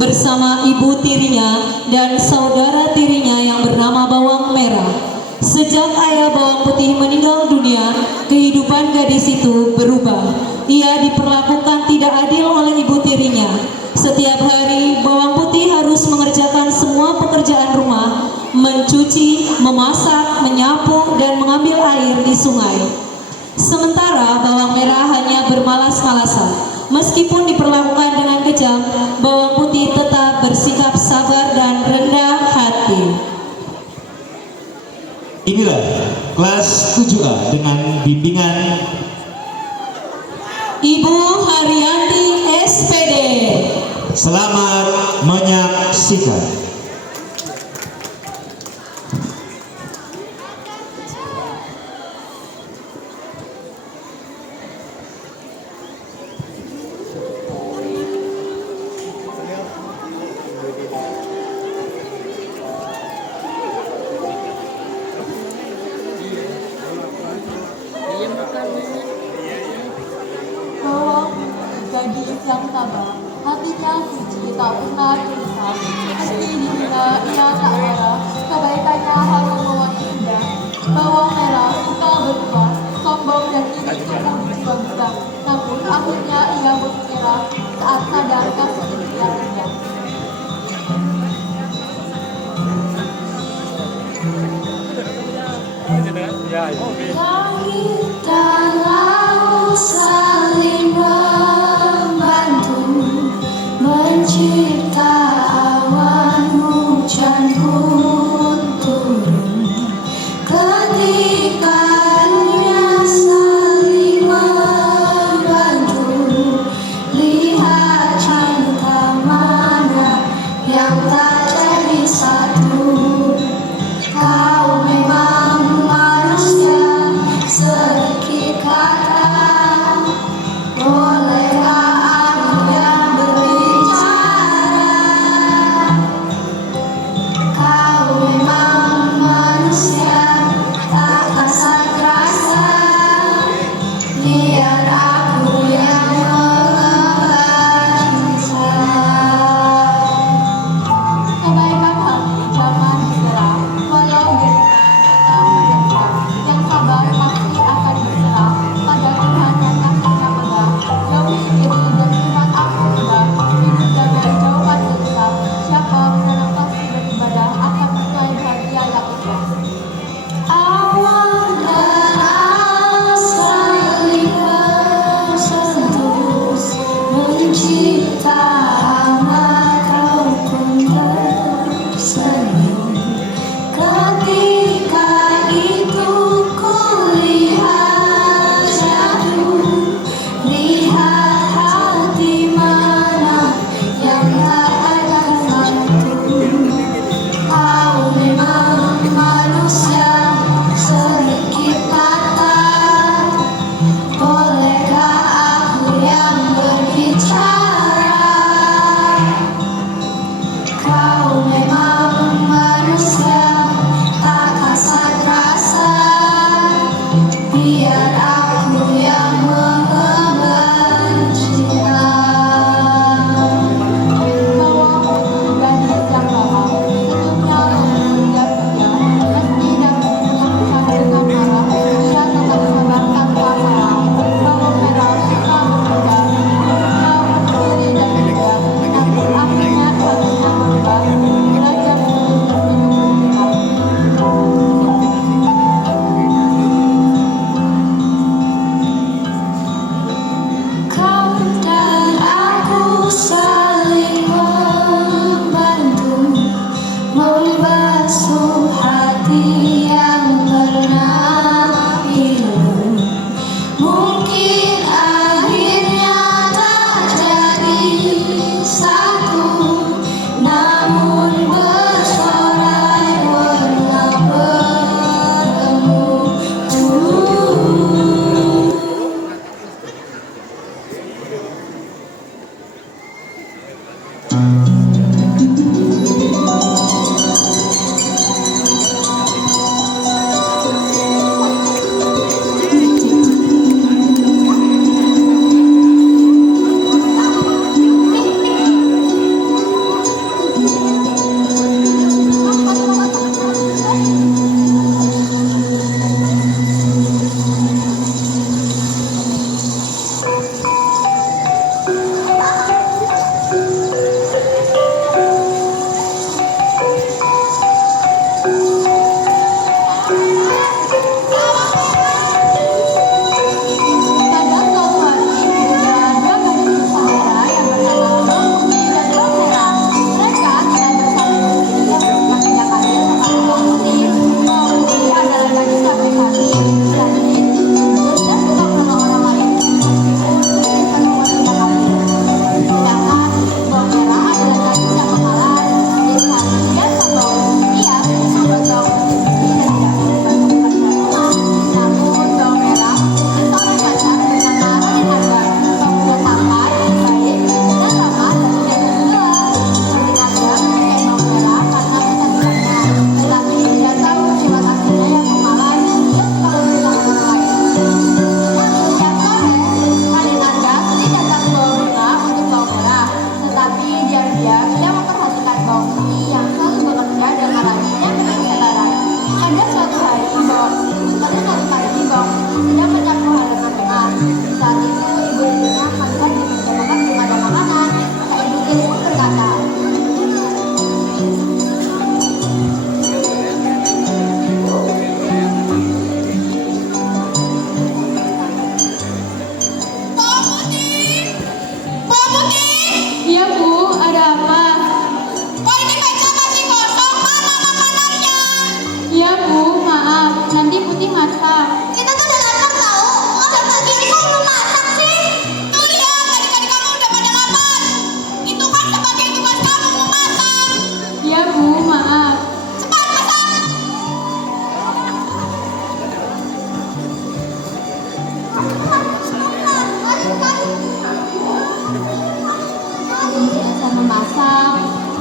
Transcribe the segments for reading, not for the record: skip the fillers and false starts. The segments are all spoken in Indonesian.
bersama ibu tirinya dan saudara tirinya yang bernama Bawang Merah. Sejak ayah Bawang Putih meninggal dunia, kehidupan gadis itu berubah. Ia diperlakukan tidak adil oleh ibu tirinya. Setiap hari Bawang Putih harus mengerjakan semua pekerjaan rumah, mencuci, memasak, menyapu, dan mengambil air di sungai. Sementara Bawang Merah hanya bermalas-malasan. Meskipun diperlakukan dengan kejam, Bawang Putih tetap bersikap sabar dan rendah hati. Inilah kelas 7A dengan bimbingan Ibu Haryanti SPD. Selamat menyaksikan. Bawang, gadis yang tabah, hatinya suci, tak pernah gelisah. Meski dihina, ia tak marah, kebaikannya harum mewangi indah. Bawang Merah suka berubah, sombong dan ingin tumbuh di jiwa. Namun akhirnya ia menyerah saat sadar kasih kehilangannya. Langit dan laut saling membantu mencipta awan hujan pun turun ketika dunia saling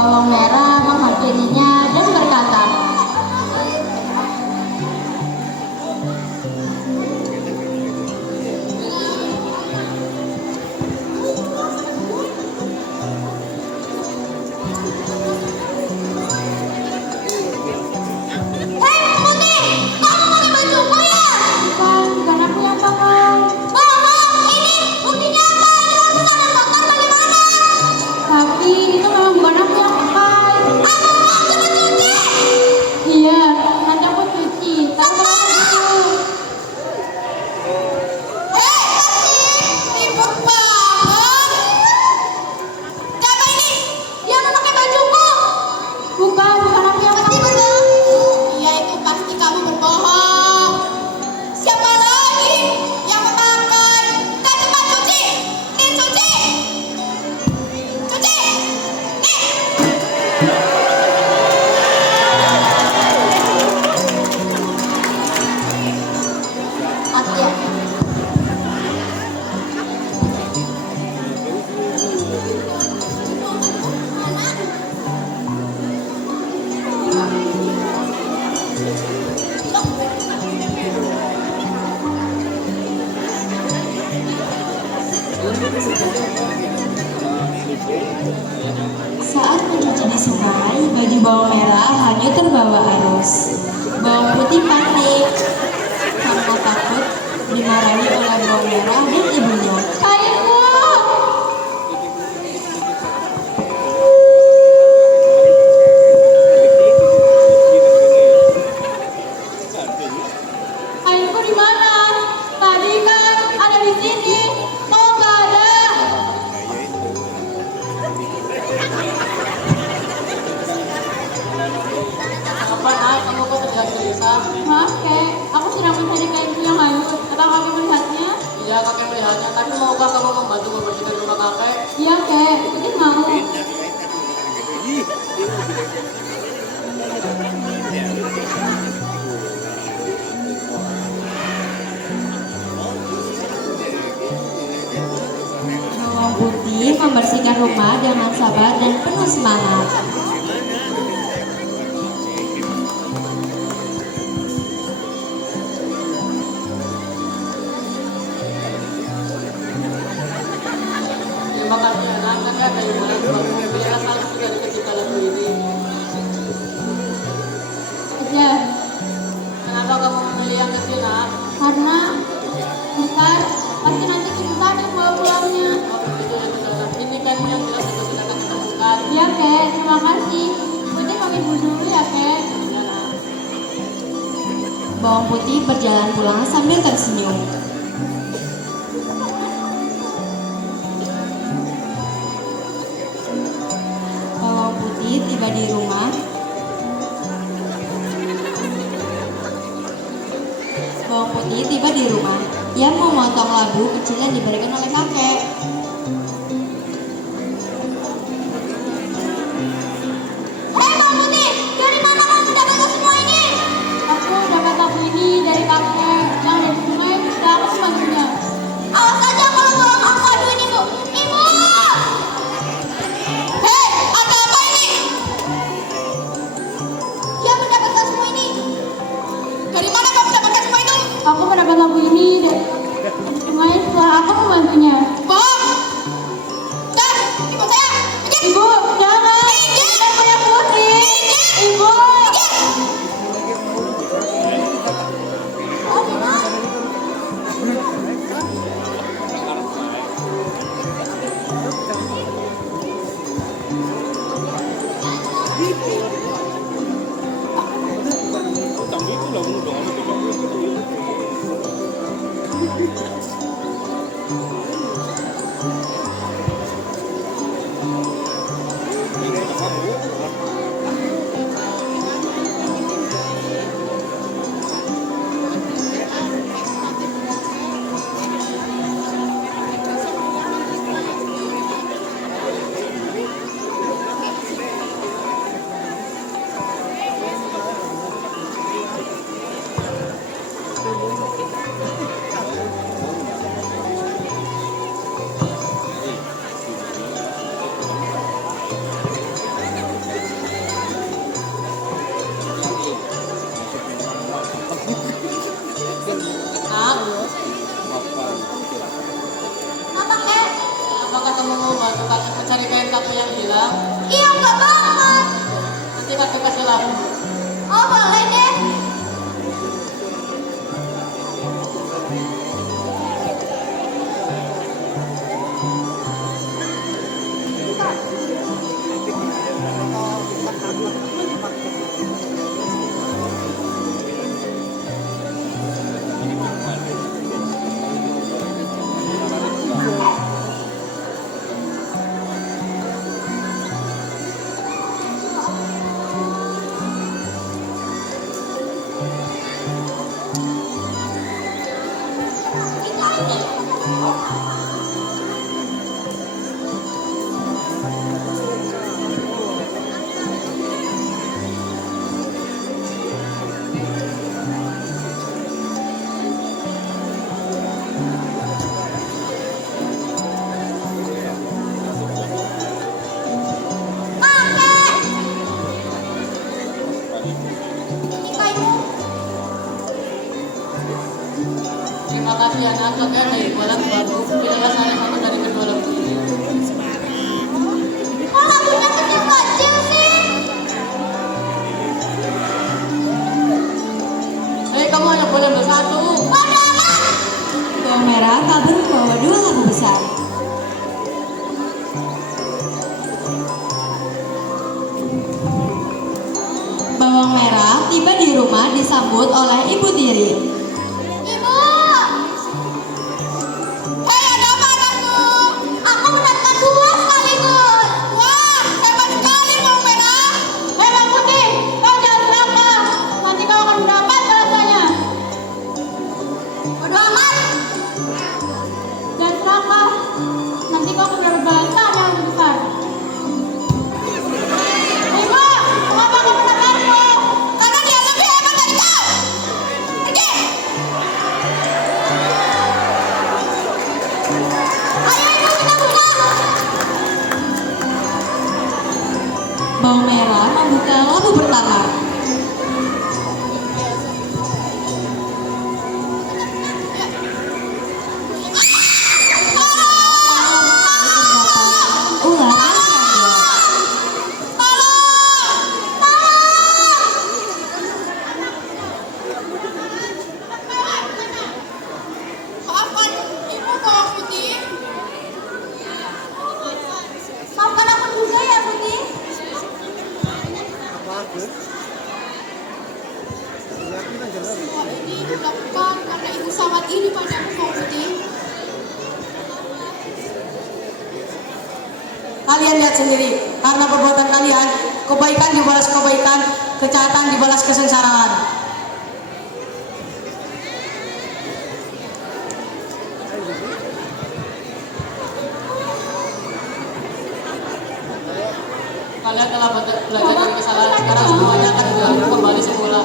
bawang merah menghampirinya dan berkata, "Hei putih, kamu pakai bajuku ya?" Bukan aku yang pakai. Bohong, ini buktinya apa? Kamu sana kotor bagaimana? Tapi itu memang bukan aku yang pakai. Aku mau coba cuci. Iya, nanti aku cuci. Tapi kalau aku ribet banget. Siapa ini? Dia memakai bajuku. Bukan aku yang pasti berbohong. Iya, itu pasti kamu berbohong. Siapa lagi yang memakai? Kau cepat cuci. Nih cuci. Cuci. Nih. Aku ya. Saat mencuci di sungai, baju bawang merah hanyut terbawa arus. Bawang putih panik karena takut dimarahi oleh bawang merah dan ibunya. Kainku. Kainku di mana? Tadi kan ada di sini. Kok nggak ada? Apa nak, kamu kok terlihat gelisah? Maaf, Kek. Aku sedang mencari kainku yang hanyut. Apa kakek melihatnya? Iya, kakek melihatnya, tapi maukah kamu membantu membersihkan rumah kakek? Iya, Kek. Putih mau. Bawang putih membersihkan rumah dengan sabar dan penuh semangat. Terima kasih anak, kakek ada yang boleh membantu memelihara salah satu dari ketiga lagu ini. Aja. Kenapa kamu memilih yang kecil nak? Karena besar. Pasti nanti susah deh bawa pulangnya. Oh begitu ya saudara. Ini kan yang jelas sudah sudah kita temukan. Iya, Kek. Terima kasih. Putih pakai bulu dulu ya, Kek. Ya nak. Bawang putih berjalan pulang sambil tersenyum. Bawang putih tiba di rumah. Bawang putih tiba di rumah. Ia memotong labu kecil yang diberikan oleh kakek. Hei, Bang Putih! Dari mana kamu mendapatkan semua ini? Aku dapat labu ini dari kakek. Yang ada di sungai, sudah aku membantunya. Awas aja kalau tolong aku adu ini, Bu. Ibu! Hei, ada apa ini? Dia mendapatkan semua ini. Dari mana kamu mendapatkan semua itu? Aku mendapat labu ini dari sungai setelah aku membantunya. Bohong! Dah, ibu saya! Ibu, jangan! Saya punya putih! Ibu! sekolah. Oh, boleh deh. Terima kasih anak kakak dari Balang Batu. Pilihlah salah satu dari kedua lagu ini. Kok lagunya kecil-kecil sih? Hei, kamu hanya boleh bersatu. Bodoh amat. Bawang merah kabur membawa 2 labu besar. Bawang merah tiba di rumah disambut oleh ibu tiri. Ibu. Hei, ada apa anakku? Aku mendapatkan 2 sekaligus. Wah, hebat sekali bawang merah. Hei, bawang putih, kau jangan serakah. Nanti kau akan mendapat balasannya. Bodoh amat. Jangan serakah. Nanti kau akan mendapat balasan yang lebih besar. Ibu, kenapa kau menekanku? Karena dia lebih hebat dari kau. Pergi. Ayo ibu, kita pulang. Bawang merah membuka labu pertama. Terdapat ular dan serangga. Maafkan ibu bawang putih. Maafkan aku juga ya putih. Semua ini dilakukan karena ibu sangat iri padamu bawang putih. Kalian lihat sendiri, karena perbuatan kalian, kebaikan dibalas kebaikan, kejahatan dibalas kesengsaraan. Kalian telah belajar dari kesalahan. Sekarang semuanya akan dilakukan kembali semula.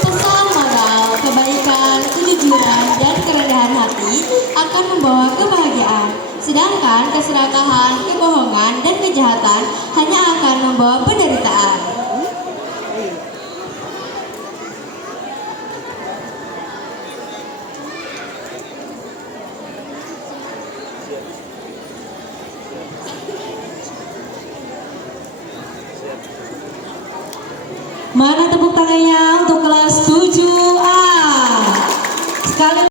Pesan moral, kebaikan, kejujuran, dan kerendahan hati akan membawa kebahagiaan. Sedangkan keserakahan, kebohongan, dan kejahatan hanya akan membawa penderitaan. Mana tepuk tangannya untuk kelas 7A? Sekali